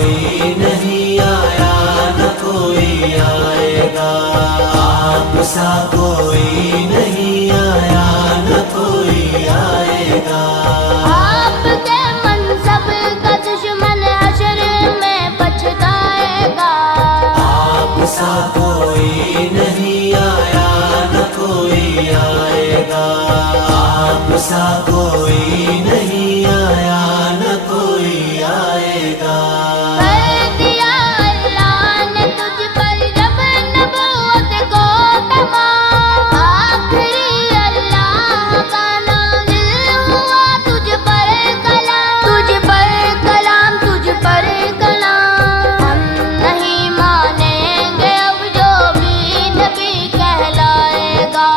کوئی نہیں آیا نہ کوئی آئے گا، آپ سا کوئی نہیں آیا نہ کوئی آئے گا۔ آپ کے منصب کا دشمن حشر میں پچھتائے گا، آپ سا کوئی نہیں آیا نہ کوئی آئے گا، آپ سا کوئی نہیں آیا نہ کوئی آئے گا۔ کر دیا اللہ نے تجھ پر جب نبوت کو تمام، آخری اللہ کا نازل ہوا تجھ پر کلام، تجھ پر کلام، تجھ پر کلام۔ ہم نہیں مانیں گے اب جو بھی نبی کہلائے گا،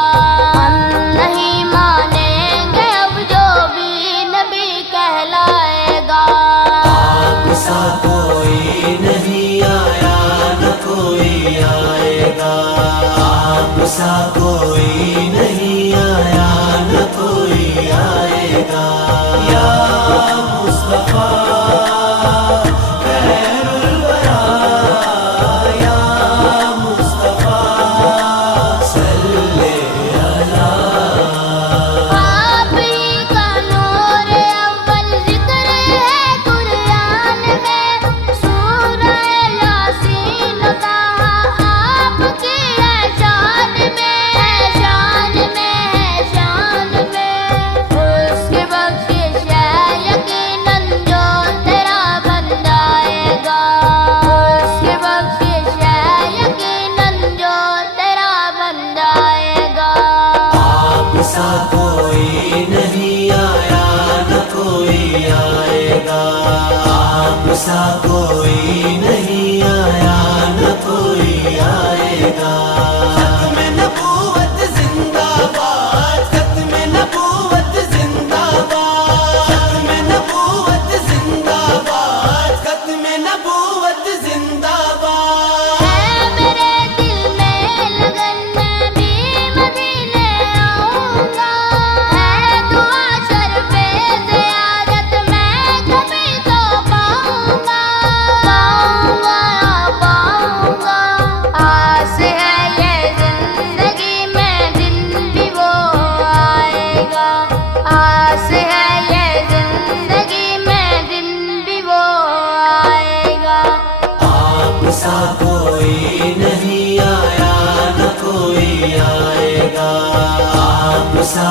ہم نہیں مانیں گے اب جو بھی نبی کہلائے گا۔ آپ سا کوئی نہیں آیا نہ کوئی آئے گا، آپ سا کوئی نہیں آیا نہ کوئی آئے گا۔ یا مصطفیٰ خیر الورا، یا مصطفیٰ صلی اللہ۔ آپ ہی کا نور اول ذکر ہے قرآن میں، سورہ یاسین کا آپ کی ہے شان میں، ہے شان میں، ہے شان میں۔ اس کی بخشش ہے یقیناً جو تیرا بن جائے گا، اس کی بخشش ہے یقیناً جو تیرا بن جائے گا۔ آپ سا کوئی نہیں آیا نہ کوئی آئے گا، آپ سا کوئی نہیں آیا نہ کوئی آئے گا۔ ختم نبوت زندہ باد، ختم نبوت زندہ باد، ختم نبوت زندہ باد، ختم نبوت زندہ باد۔ ہے میرے دل میں لگن میں بھی مدینے آؤں گا، ہے دعا شرف زیارت میں کبھی تو پاؤں گا، پاؤں گا، پاؤں گا۔ آس ہے یہ زندگی میں دن بھی وہ آئے گا، آس ہے یہ زندگی میں دن بھی وہ آئے گا۔ آپ سا کوئی نہیں آیا نہ کوئی آئے گا، آپ سا